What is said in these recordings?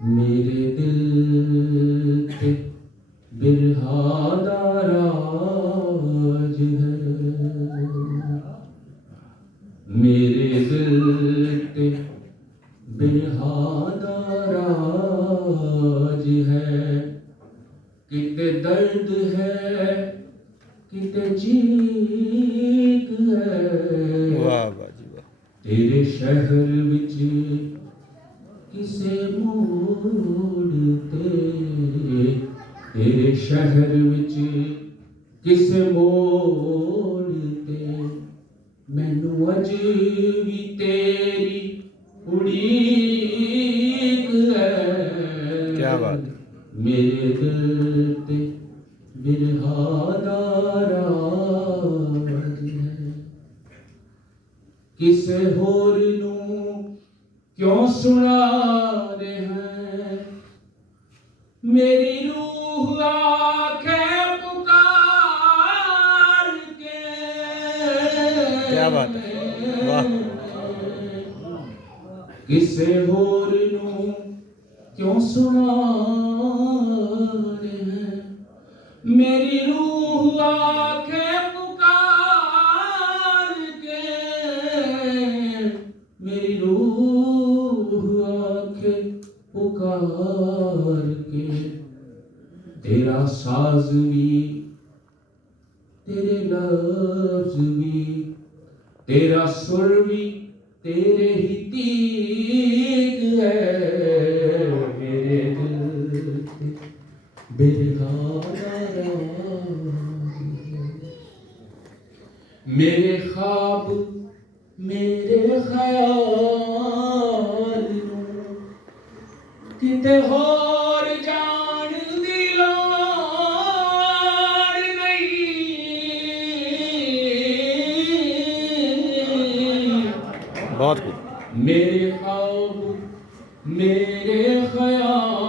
میرے دل کے برہا داراج ہے میرے ਵਿੱਚ ਕਿਸੇ ਮੋੜ ਤੇ। ਤੇਰੇ ਸ਼ਹਿਰ ਵਿੱਚ ਕਿਸੇ ਮੋੜ ਤੇ। ਮੈਨੂੰ ਅਜ ਵੀ ਤੇਰੀ ਉਡੀਕ ਹੈ। ਕਿਆ ਬਾਤ। ਮੇਰੇ ਦਿਲ ਤੇ ਬਿਰਹਾ ਦਾ ਰਾਜ ਹੈ। ਕਿਸੇ ਹੋਰ ਨੂੰ کیوں سنا رہے ہیں۔ میری روح آ پکار کے۔ کیا بات ہے؟ واہ۔ کسے ہور نو کیوں سنا رہے ہیں؟ میری روح آ کے یار کے تیرا ساز بھی، تیرے لفظ بھی، تیرا سر بھی، تیرے ہی تیگ ہے میرے دل میرے میرے خواب، میرے خیال ਕਿਤੇ ਹੋਰ ਜਾਣ ਦੀ ਲੋੜ ਨਹੀਂ। ਬਹੁਤ ਮੇਰੇ ਖਾਬ ਮੇਰੇ ਖਿਆਲ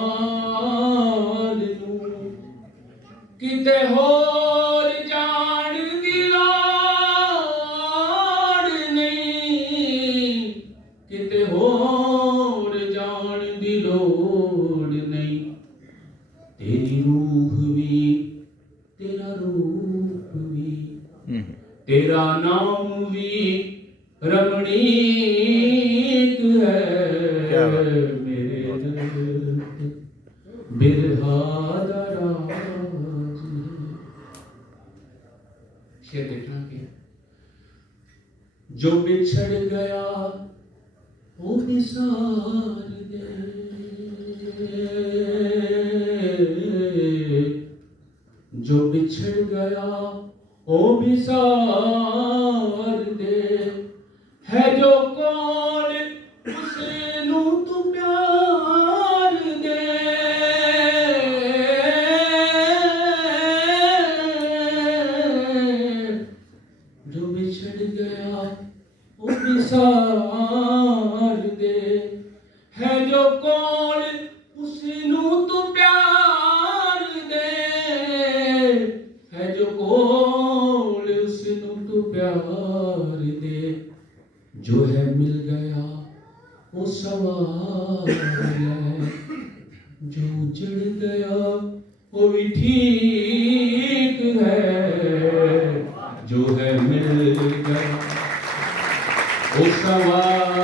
ਮੇਰੇ ਬਿਰਹਾ ਦਾ ਰਾਜ ਸ਼ੇਰ ਦੇਖਣਾ ਕਿ ਜੋ ਵਿਛੜ ਗਿਆ ਉਹ ਵਿਸਾਰ ਦੇ। ਜੋ ਵਿਛੜ ਗਿਆ, ਉਹ ਵਿਸਾਰ جو ہے مل گیا وہ سوار جو چڑھ گیا وہ بھی ٹھیک ہے۔ جو ہے مل گیا وہ سوار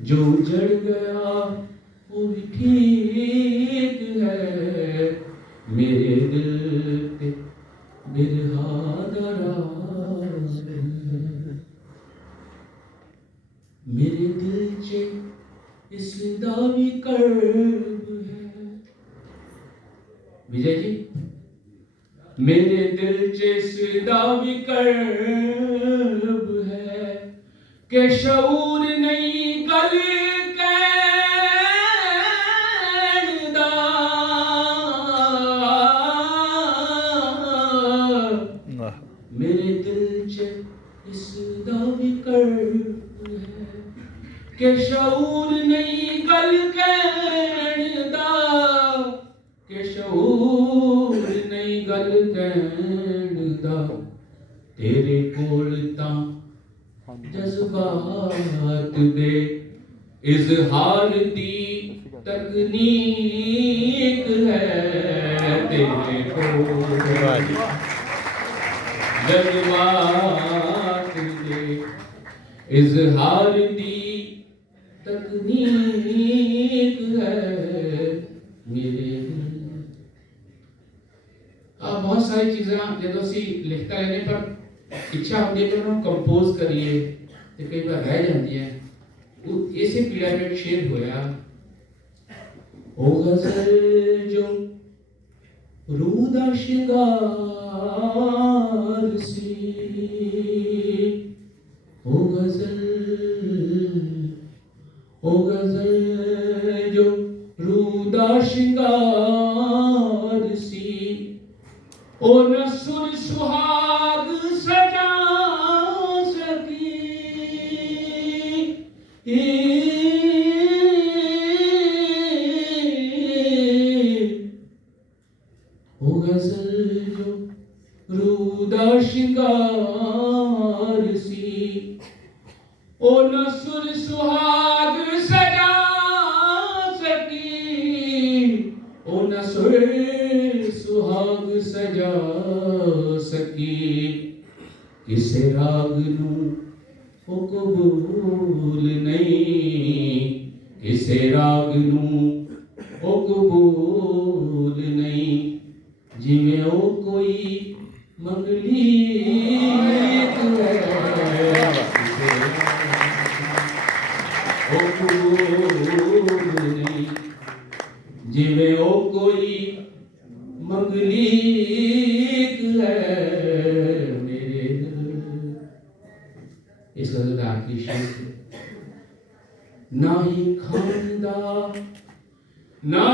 جو چڑھ گیا وہ بھی ٹھیک ہے۔ میرے دل پہ میرے اس دامی کرب ہے۔ وجے جی؟ میرے دل جس دامی کرب ہے کہ شعور نہیں گل میرے دل چ اس دامی کرب ہے۔ کہ شعور نہیں بلکہ دا کہ شعور نہیں گل کہن دا تیرے کول تاں جذبات دے اظہار دی تکنیک ہے تیرے کول۔ جذبات دے اظہار دی تکنیک ہے میرے اب بہت ساری چیزیں جدو اسی لکھتا لینے یعنی پر اچھا ہوتی ہے کہ انہوں کمپوز کریے، تو کئی بار رہ جاتی ہے۔ اسی پیڑا میں شیر ہوا او غزل جو رو دا شنگار سی۔ او غزل او غزل جو رودا شنگار سی او نسل سہاگ سجا سکی غزل جو رودا شنگار سی ਉਹ ਨਸੁਰ ਸੁਹਾਗ ਸਜਾ ਸਕੀ। ਉਹ ਨਸੁਰ ਸੁਹਾਗ ਸਜਾ ਸਕੀ। ਕਿਸੇ ਰਾਗ ਨੂੰ ਉਹ ਕਬੂਲ ਨਹੀਂ। ਕਿਸੇ ਰਾਗ ਨੂੰ ਉਹ ਕਬੂਲ ਨਹੀਂ। ਜਿਵੇਂ ਉਹ ਕੋਈ ਮੰਗਲੀਕ ਹੈ اس لذیدار کی شان نہ ہی کھاندا نہ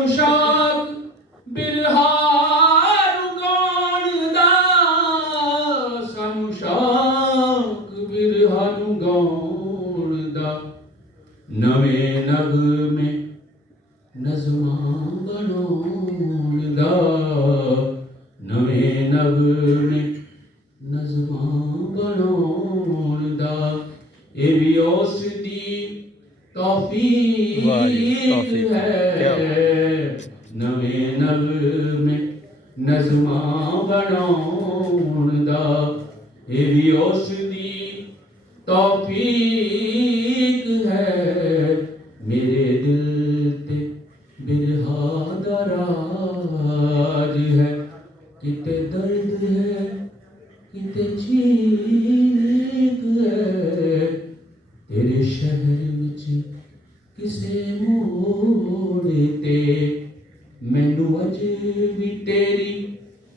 yumuşak bir hal. ਨਜ਼ਮਾਂ ਦਾ ਇਹ ਵੀ ਉਸ ਤੌਫੀਕ ਹੈ। ਮੇਰੇ ਦਿਲ ਤੇ ਬਿਰਹਾ ਦਾ ਰਾਜ ਹੈ। ਕਿਤੇ ਦਰਦ ਹੈ, ਕਿਤੇ ਚੀਕ ਹੈ। ਤੇਰੇ ਸ਼ਹਿਰ ਵਿੱਚ ਕਿਸੇ ਮੋੜ ਤੇ ਮੈਨੂੰ ਅਜੇ ਵੀ ਤੇਰੀ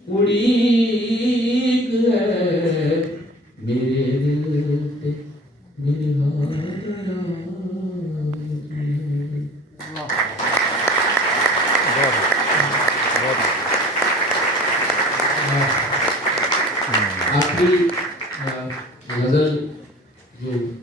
اڑیک ہے میرے دل پہ میرے ہاتھ